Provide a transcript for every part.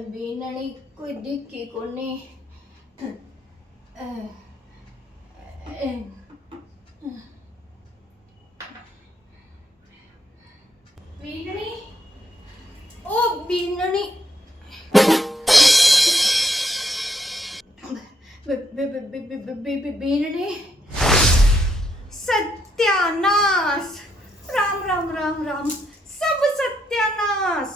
बीनणी कोई दिखी कोनी। बीनणी ओ बीनणी बीनणी सत्यानाश। राम राम राम राम सब सत्यानाश।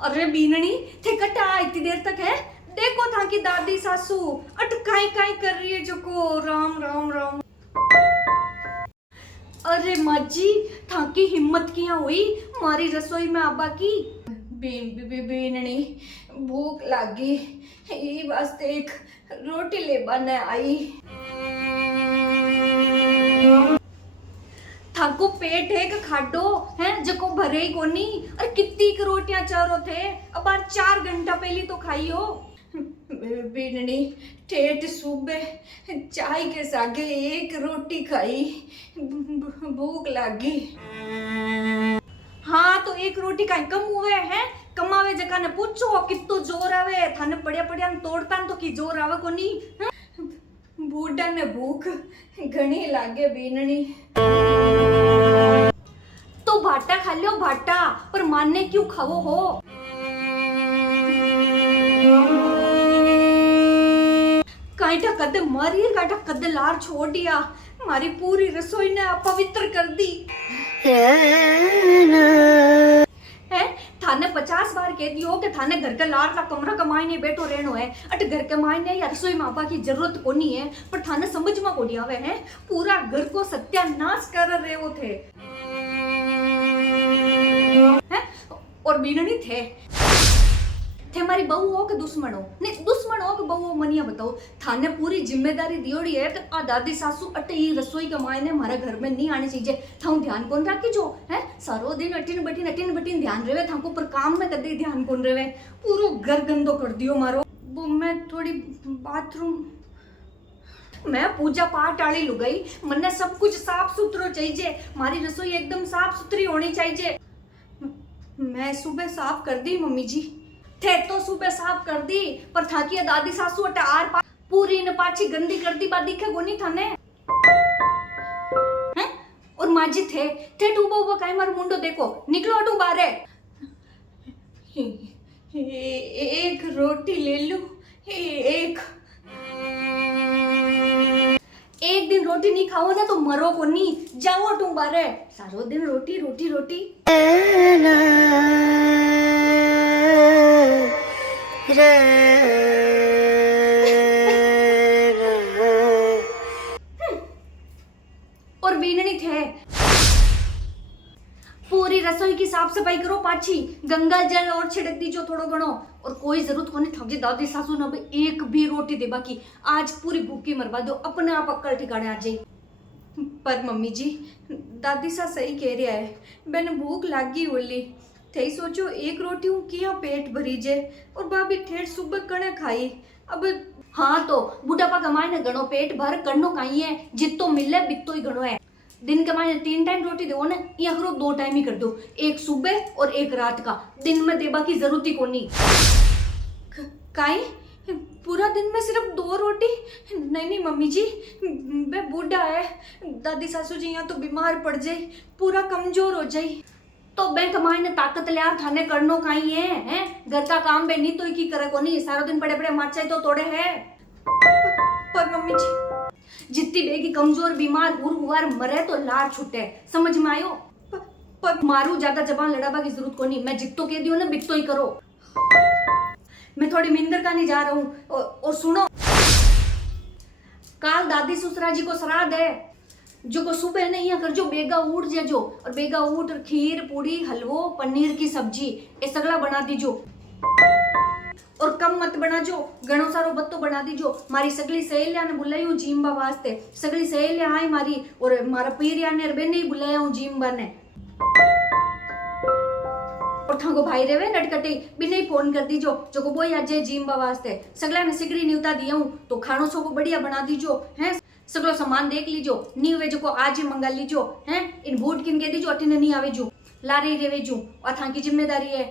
अरे बीनणी थे कटा इतनी देर तक है। देखो था कि दादी सासू अटकाई काई कर रही है जको। राम राम राम। अरे माजी था की हिम्मत किया हुई मारी रसोई में आबा की। बीनणी भूख लागी ये वास्ते एक रोटी ले बने आई। थाको पेट है कि खाडो है जको भरे ही कोनी। और कितनी रोटियां चारो थे अब 4 घंटा पहले तो खाई हो। बीनणी ठेठ सुबह चाय के सागे एक रोटी खाई भूख लागी। हाँ तो एक रोटी का कम हुए है। कमावे जका ने पूछो कितो जोर आवे थाने पड़िया पड़िया तोड़ता तो की जोर आवे कोनी। बूढ़ा ने भूख घणी लागे बीनणी। तो भाटा खा लो भाटा पर माने क्यों खाओ हो। काइटा कद मारी काइटा कद लार छोड़ दिया। मारी पूरी रसोई ने अपवित्र कर दी है। थाने 50 बार कह दियो कि थाने घर के लार का कमरा कमाई नहीं बैठो रहनो है। अट घर के मायने या रसोई में आपा की जरूरत कोनी है पर थाने समझ में कोनी आवे है। पूरा घर को सत्यानाश कर रहे हो थे है? और बीनणी थे मारी बहू हो कि दुश्मन हो। नहीं दुश्मन हो कि बहू हो मनिया बताओ। थाने पूरी जिम्मेदारी दियोड़ी है कि आ दादी सासू अटे ही रसोई के मायने हमारे घर में नहीं आनी चाहिए। थाऊ ध्यान कौन राखी जो है। सारो दिन अटीन बटीन ध्यान रहे थाको पर काम में कदे ध्यान कौन रहे। पूरो घर गंदो कर दियो मारो। वो मैं थोड़ी बाथरूम मैं पूजा पाठ आली लुगाई मन्ने सब कुछ साफ सुथरो चाहिए। मारी रसोई एकदम साफ सुथरी होनी चाहिए। मैं सुबह साफ कर दी मम्मी जी थे तो सुबह साफ कर दी पर थाकी दादी सासू अटे आर पार पूरी ने पाछी गंदी कर दी बात दिखे गोनी थाने हैं। और माजी थे डूबा उबा काई मार मुंडो देखो निकलो अटू बारे। एक रोटी ले लूं एक दिन रोटी नहीं खाओ ना तो मरो को नहीं जाओ अटू बारे। सारो दिन रोटी रोटी रोटी। और बीनणी पूरी रसोई की साफ सफाई करो पाछी गंगा जल और छिड़क दीजो थोड़ो घणो। और कोई जरूरत कोनी थाकी दादी सासू ने एक भी रोटी दे बाकी आज पूरी भूखी मरवा दो अपने आप अक्कल ठिकाने आ जाई। पर मम्मी जी दादी सा सही कह रहा है मैंने भूख लागी बोली थे सोचो एक रोटी हूँ किया पेट भरी जे और भाभी ठेठ सुबह कने खाई। अब हाँ तो बुढ़ापा कमाए न घणो पेट भर करनो काई है जितो मिले बितो ही घणो है। दिन कमाए 3 टाइम रोटी दो ना या करो 2 टाइम ही कर दो एक सुबह और एक रात का। दिन में देबा की जरूरत ही कोनी। काई पूरा दिन में सिर्फ 2 रोटी। नहीं मम्मी जी बे बूढ़ा है दादी सासू जी यहाँ तो बीमार पड़ जाये पूरा कमजोर हो जाये तो बैंक कमाई ने ताकत लिया थाने करनो काई है? घर का काम बे नहीं तो की करे को नहीं सारा दिन पड़े पड़े माचाई तो तोड़े है। पर मम्मी जी जितनी बेगी कमजोर बीमार हुआर मरे तो लार छूटे समझ में आयो। पर मारू ज्यादा जबान लड़ाबा की जरूरत को नहीं। मैं जितो कह दियो ना बितो ही करो। मैं थोड़ी मिंदर का नहीं जा रहा हूँ और सुनो काल दादी ससुरा जी को श्राद्ध है जो को सुबह नहीं यहाँ कर जो बेगा उठ जो और बेगा उठ खीर पूड़ी हलवो पनीर की सब्जी ये सगला बना दीजो। और कम मत बना जो घणो सारो बत्तो बना दीजो। मारी सगली सहेलिया ने बुलायू जीमबा वास्ते सगली सहेलिया आई मारी और मारा पीरिया ने बेने ही बुलाया हूँ जीमबा ने। और थाको भाई रेवे नटकटे बिने ही फोन कर दीजो जो को बोई आज जीमबा वास्ते सगला ने सिगड़ी न्यूता दिया हूँ तो खानो सो को बढ़िया बना दीजो हैं। सगलो सामान देख लीजो नी वे जो को आज ही मंगा लीजो हैं। इन बूट किन के दीजो अटिने नहीं आवे जो लारे रेवे जो और थाकी जिम्मेदारी है।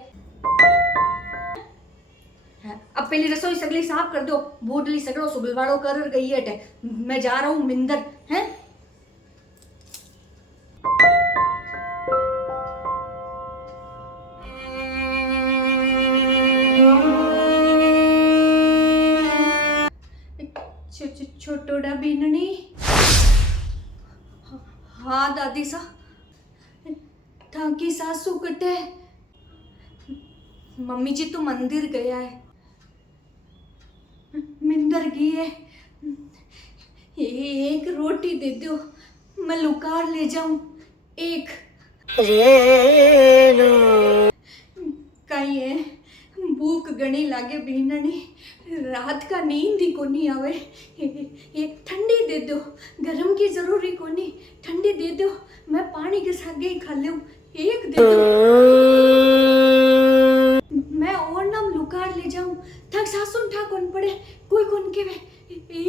अब पहले रसोई सगली साफ कर दो, बोडली सगड़ो सुबलवाड़ो कर गई है। मैं जा रहा हूँ मिंदर है। छोटोड़ा बीननी। हाँ दादी सा, ठाकी सासू कटे। मम्मी जी तो मंदिर गया है, मिंदर गई है। एक रोटी दे दो, मैं लुकार ले जाऊं एक। कहीं है भूख गणी लागे बीननी, रात का नींद ही कोनी आवे। एक ठंडी दे दो, गरम की जरूरी कोनी, ठंडी दे दो, मैं पानी के सागे ही खा लूं। एक दे दो, मैं और नाम लुकार ले जाऊं, थक सासुन ठा कौन पड़े, कोई कौन के वे।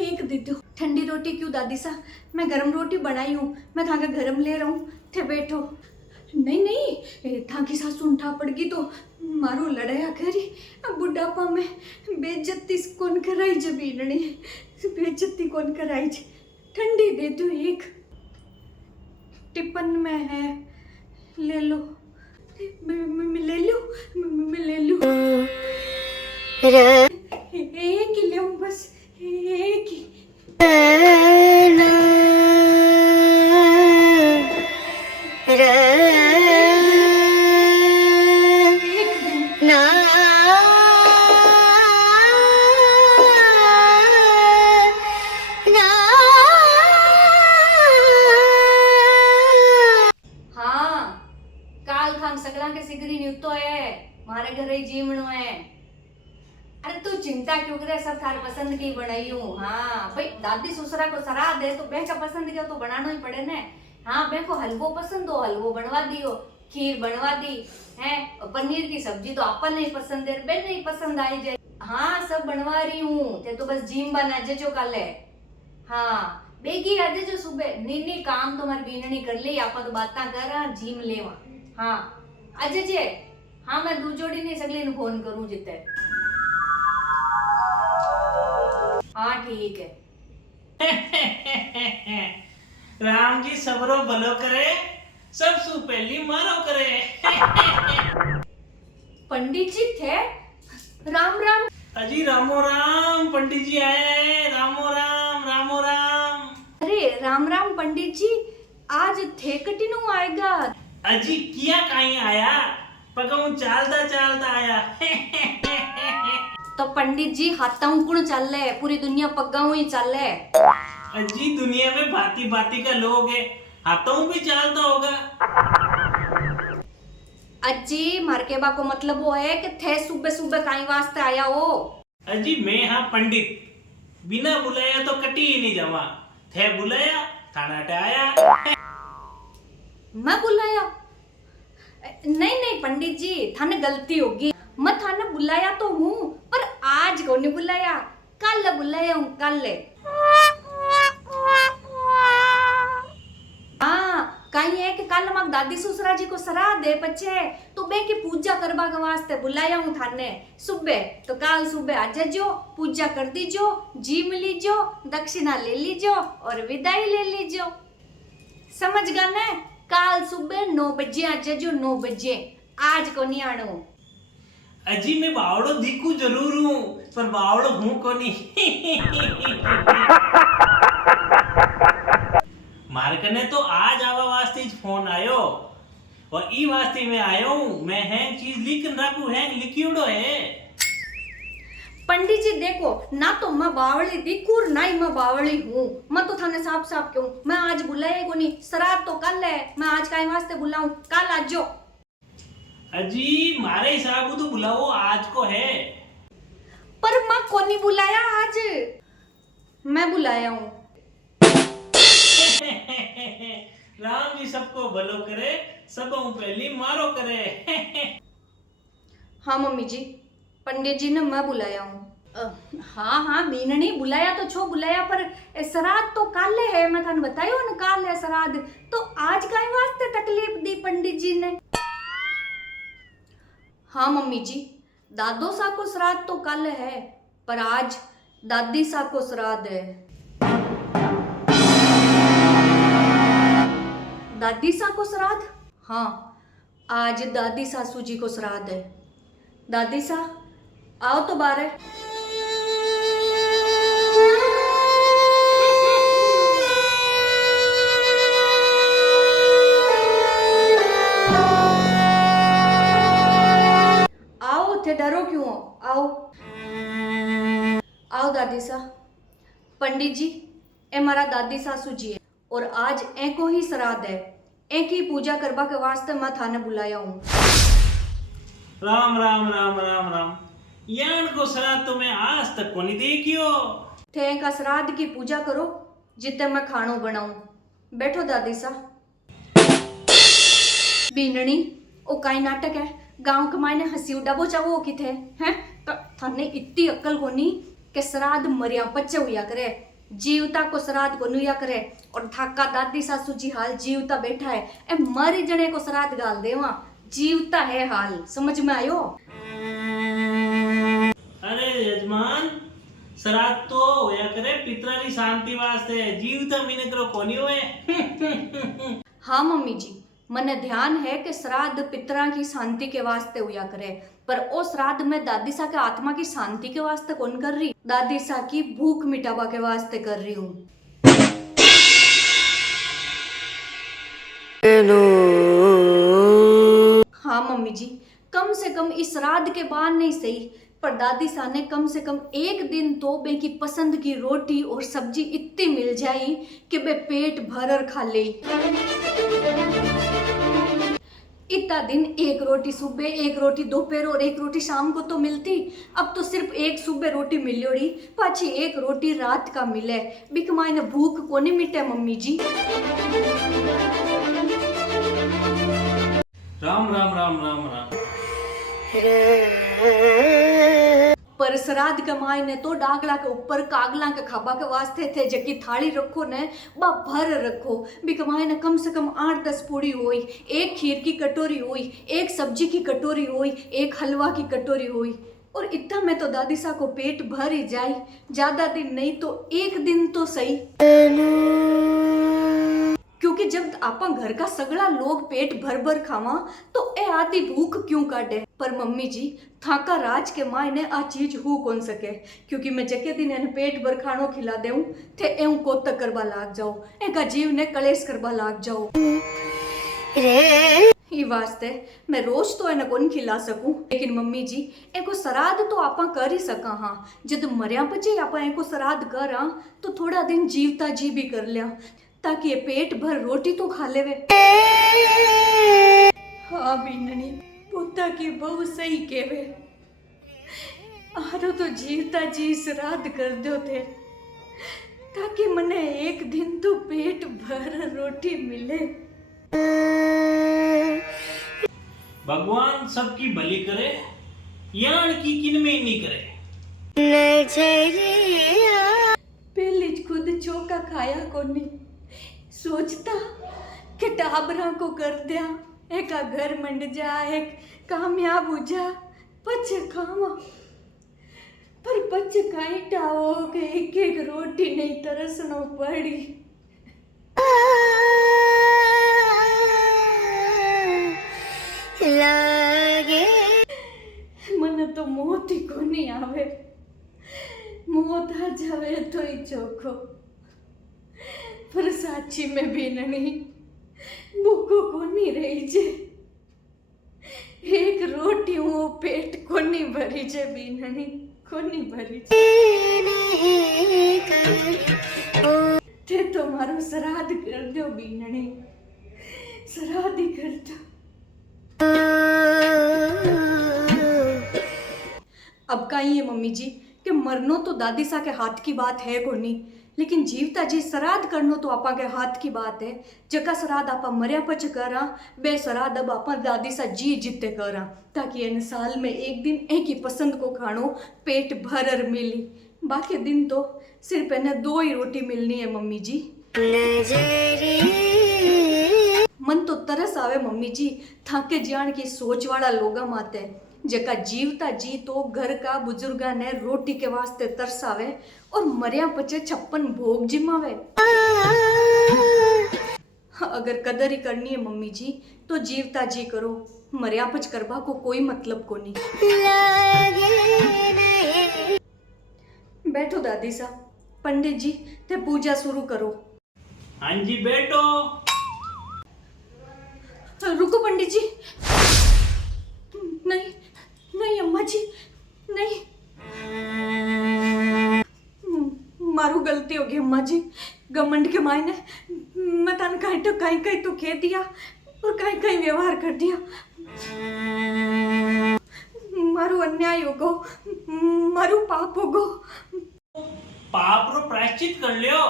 एक दे दो। ठंडी रोटी क्यों दादी सा, मैं गरम रोटी बनाई हूँ, मैं थाका गरम ले रहा हूँ, थे बैठो। नहीं नहीं, थाकी सासुन ठा पड़गी तो मारो लड़ाया करी। अब बुढ़ापा में बेइज्जती कौन कराई जे बीननी, बेइज्जती कौन कराई जे। ठंडी दे दो एक, टिफिन में है, ले लो। ले लो, ले लो। एक ही ले बस, एक ही। मारे घर ही जीवणो है। अरे तू चिंता क्यों करे, सब थार पसंद की बनाई हूँ। हाँ भाई, दादी ससुरा को सराह दे तो बेचा पसंद का तो बनाना ही पड़े ने। हाँ बेको हलवो पसंद हो, हलवो बनवा दियो, खीर बनवा दी है, पनीर की सब्जी तो अपन नहीं पसंद है, बेन नहीं पसंद आई जाए। हाँ सब बनवा रही हूँ, ते तो बस जिम बना जो कल है। हाँ बेगी आज जो सुबह नी काम तो मारी बीननी कर ली, आप तो बात कर जिम लेवा। हाँ आज जे, हाँ मैं दू जोड़ी नहीं सगली ने फोन करूं जिते। हाँ ठीक है। राम जी सबरो भलो करे, सब सु पहली मारो करे। पंडित जी थे, राम राम। अजी रामो राम, पंडित जी आए, रामो राम रामो राम। अरे राम राम पंडित जी, आज थे कटिनु आएगा। अजी किया कहीं आया, पगाऊं चालता चालता आया। तो पंडित जी हाथाऊ कुण चल रहे, पूरी दुनिया पगाऊ ही चल रहे। अजी दुनिया में भांति भांति का लोग है, हाथों भी चालता होगा। अजी मारकेबा को मतलब वो है कि थे सुबह सुबह काई वास्ते आया हो। अजी मैं हाँ पंडित, बिना बुलाया तो कटी ही नहीं जावा, थे बुलाया थाना टे आया। मैं बुलाया? नहीं नहीं पंडित जी, थाने गलती होगी, मैं थाने बुलाया तो हूँ, पर आज को नहीं बुलाया, कल बुलाया हूँ, कल। हाँ कहीं है कि कल मग दादी ससुरा जी को सराह दे बच्चे, तो बे की पूजा करवा के वास्ते बुलाया हूँ थाने सुबह। तो कल सुबह आ जाजो, पूजा कर दीजो, जीम लीजो, दक्षिणा ले लीजो और विदाई ले लीजो। समझ गए ना? कल सुबह 9 बजे आ जाजो, 9 बजे, आज को नहीं आनो। अजी मैं बावड़ो दिखू जरूर हूँ, पर बावड़ो हूँ को नहीं। मारकने तो आज आवा वास्ते फोन आयो, और ई वास्ते में आयो हूँ, मैं हैंग चीज लिख रखू, हैंग लिखियोड़ो है। पंडित जी देखो ना, तो मैं बावली दिखूर ना ही मैं बावली हूँ। मैं तो थाने साफ साफ क्यों, मैं आज बुलाए को नहीं, श्राद्ध तो कल है, मैं आज काहे वास्ते बुलाऊं, कल आजो। अजी मारे हिसाब तो बुलाओ आज को है, पर मैं को नहीं बुलाया आज, मैं बुलाया हूँ। राम जी सबको भलो करे, सबों पहली मारो करे। हाँ मम्मी जी, पंडित जी ने मैं बुलाया हूँ। हाँ हाँ बीननी बुलाया तो छो बुलाया, पर श्राद्ध तो कल है, मैं थाने बतायो ना कल है श्राद्ध, तो आज काहे वास्ते तकलीफ दी पंडित जी ने। हाँ मम्मी जी, दादो सा को श्राद्ध तो कल है, पर आज दादी सा को श्राद्ध है। दादी सा को श्राद्ध? हाँ, आज दादी सासू जी को श्राद्ध है। दादी सा आओ तो बाहर। आओ, थे डरो क्यों हो? आओ आओ दादी सा। पंडित जी, ए मारा दादी सासू जी है और आज ए को ही श्राद्ध है। ए की पूजा करवा के वास्ते मैं थाने बुलाया हूँ। राम राम राम राम राम। यान को श्राद्ध तो मैं आज तक को नहीं देखियो। थे का श्राद्ध की पूजा करो जितने मैं खानो बनाऊं। बैठो दादी सा। बीननी ओ काई नाटक है, गांव के मायने हंसी उड़ाबो चाहो की थे हैं? तो थाने इतनी अक्ल कोनी के श्राद्ध मरिया बच्चे हुआ करे, जीवता को श्राद्ध को नुया करे। और थाका दादी सासू जी हाल जीवता बैठा है, ए मरी जने को श्राद्ध गाल देवा, जीवता है हाल। समझ में आयो? अरे यजमान, श्राद्ध तो होया करे पितरानी शांति वास्ते, जीवता मिने करो कोनी होए। हाँ मम्मी जी, मने ध्यान है कि श्राद्ध पितरा की शांति के वास्ते हुआ करे, पर ओ श्राद्ध में दादी सा के आत्मा की शांति के वास्ते कौन कर रही? दादी सा की भूख मिटावा के वास्ते कर रही हूँ। हाँ मम्मी जी, कम से कम इस श्राद्ध के बाद नहीं सही, पर दादी सा ने कम से कम एक दिन तो बे की पसंद की रोटी और सब्जी इतनी मिल जाई कि बे पेट भर खा ले। इतना दिन एक रोटी सुबह, एक रोटी दोपहर और एक रोटी शाम को तो मिलती, अब तो सिर्फ एक सुबह रोटी मिलोड़ी, पाछी एक रोटी रात का मिले। बिक मायने भूख को नहीं मिटे मम्मी जी। राम राम राम राम राम। पर श्राद्ध के मायने तो डागला के ऊपर कागला के खाबा के वास्ते थे, जबकि थाली रखो ने बा भर रखो। बिक मायने कम से कम 8-10 पूड़ी हुई, एक खीर की कटोरी हुई, एक सब्जी की कटोरी हुई, एक हलवा की कटोरी हुई। और इतना में तो दादी सा को पेट भर ही जाए, ज्यादा दिन नहीं तो एक दिन तो सही। क्योंकि जब आपा घर का सगला लोग पेट भर भर खावा तो ए आदि भूख क्यों काटे? पर मम्मी जी, थाका राज के मायने आ चीज हो कौन सके, क्योंकि मैं जके दिन एने पेट भर खानो खिला देऊं थे एऊ कोतक करवा लाग जाओ, एका जीव ने कलेश करवा लाग जाओ। ई वास्ते मैं रोज तो एने कौन खिला सकूं, लेकिन मम्मी जी एको श्राद्ध तो आपा कर ही सका। हाँ, जद मरिया पचे आपा एको श्राद्ध करा तो थोड़ा दिन जीवता जी भी कर लिया, ताकि ये पेट भर रोटी तो खा लेवे। हाँ बीननी, पुता की बहु सही केवे। आरो तो जीवता जी श्राद्ध कर दो थे, ताकि मने एक दिन तो पेट भर रोटी मिले। भगवान सबकी भली करे, यान की किन में नहीं करे। पहले खुद चौका खाया कोनी, सोचता कि टाबरा को कर दिया, एक घर मंड जा, एक कामयाब हो जा, पच खावा। पर पच खाई टाओ के एक एक रोटी नहीं तरसनो पड़ी। लागे मन तो मौत ही को नहीं आवे, मौत आ जावे तो ही चोखो। पर साची में भी नहीं भूखो को नहीं रही जे, एक रोटी वो पेट को नहीं भरी जे, भी नहीं को नहीं भरी जे। तो मारो श्राद्ध कर दो बीननी, श्राद्ध ही कर दो। अब का ही है मम्मी जी कि मरनो तो दादी सा के हाथ की बात है को नहीं, लेकिन जीवता जी श्राद्ध करनो तो आपा के हाथ की बात है। जका श्राद्ध आपा मरिया पच करा, बे श्राद्ध अब आपा दादी सा जी जिते करा, ताकि इन साल में एक दिन एक ही पसंद को खानो पेट भर मिली। बाकी दिन तो सिर्फ इन्हें 2 ही रोटी मिलनी है मम्मी जी। मन तो तरस आवे मम्मी जी, थाके जान की सोच वाला लोगा माते। जका जीवता जी तो घर का बुजुर्गा ने रोटी के वास्ते तरसावे और मरिया पचे 56 भोग जिमावे। अगर कदर ही करनी है मम्मी जी तो जीवता जी करो, मरिया पच करबा को कोई मतलब को नहीं। बैठो दादी साहब, पंडित जी ते पूजा शुरू करो। हाँ जी बैठो। रुको पंडित जी, नहीं नहीं अम्मा जी नहीं, मारू गलती होगी अम्मा जी। घमंड के मायने मैं तन कहीं तो कह दिया और कहीं व्यवहार कर दिया। मारू अन्याय होगो, मारू पाप होगो। पाप रो प्रायश्चित कर लियो।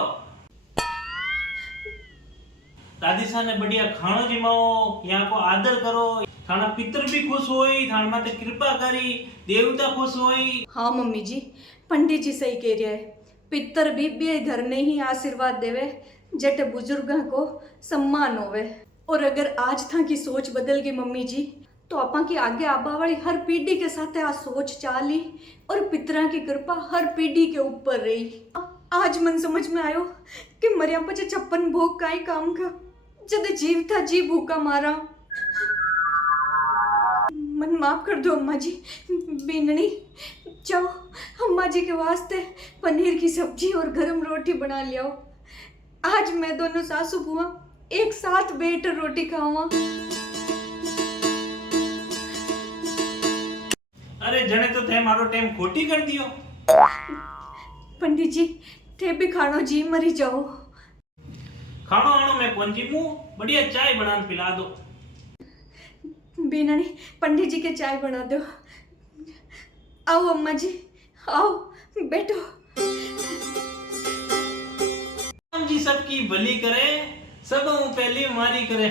दादी सा ने बढ़िया खानो जिमाओ, यहाँ को आदर करो, थाना पितर भी खुश होई, थाना माते कृपा करी, देवता खुश होई। हाँ मम्मी जी, पंडित जी सही कह रहा है। पितर भी घर ने ही आशीर्वाद देवे जट बुजुर्गों को सम्मान होवे। और अगर आज था की सोच बदल गई मम्मी जी तो आपा की आगे आबा वाली हर पीढ़ी के साथ आ सोच चाली और पितरा की कृपा हर पीढ़ी के ऊपर रही। आज मन समझ में आयो कि मरिया पचे 56 भोग का ही काम का जद जीव था जी भूखा मारा। मन माफ कर दो अम्मा जी। बीननी जाओ अम्मा जी के वास्ते पनीर की सब्जी और गरम रोटी बना लियाओ। आज मैं दोनों सासू बुआ एक साथ बैठ रोटी खावा। अरे जने तो थे मारो टाइम खोटी कर दियो। पंडित जी थे भी खानो जी मरी जाओ। खानो आनो मैं कौन जी मुंह, बढ़िया चाय बना पिला दो। बीनानी पंडित जी के चाय बना दो। आओ अम्मा जी आओ बैठो। राम जी सबकी भली करे, सब पहली मारी करे।